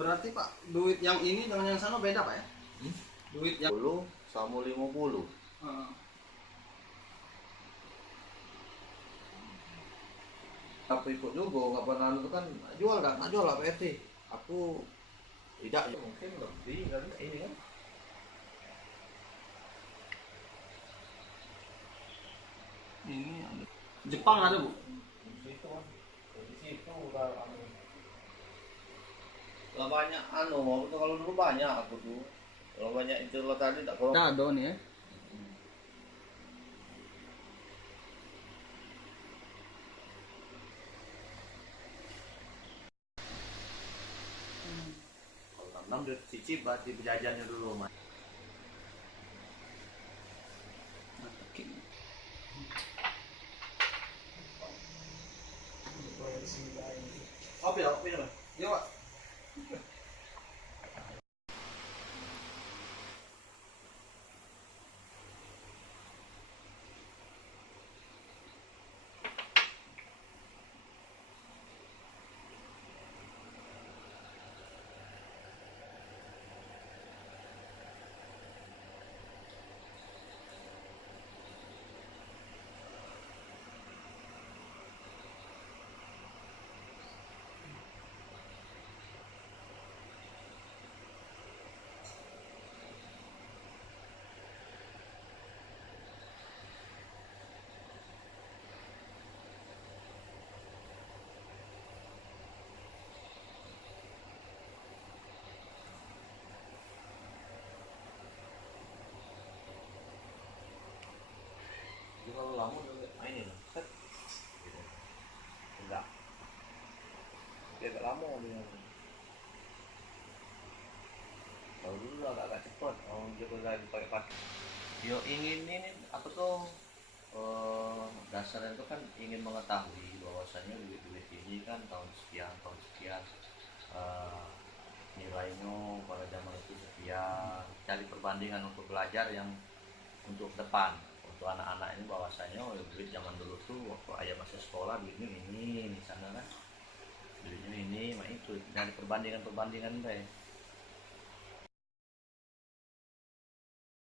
Berarti Pak, duit yang ini dengan yang sana beda Pak ya? Duit yang 10 sama 50. Heeh. Aku ikut juga, nggak pernah itu kan jual nggak jual lah PFT. Aku tidak, mungkin lebih kali ini kan. Ini ada. Jepang ada Bu? Di situ kan, di situ udah lah banyak waktu itu kalau dulu banyak aku tuh. Kalau banyak itu lo tadi tak kalau Dado nih ya. kalau 6 dia cicip berarti penjajannya dulu mas. Apa ya? Apa ya? Iya Pak. Jadi kalau lama udah mainin set gitu. Enggak. Dia agak lama dia. Kalau dulu agak cepet, dia lagi pakai. Yo ingin ini apa tuh dasarnya itu kan ingin mengetahui bahwasannya duit-duit ini kan tahun sekian eh, nilainya pada zaman itu sekian, cari perbandingan untuk belajar yang untuk depan untuk anak-anak ini bahwasanya duit zaman dulu tuh waktu ayah masih sekolah duitnya ini di sana kan duitnya ini mah itu dari perbandingan deh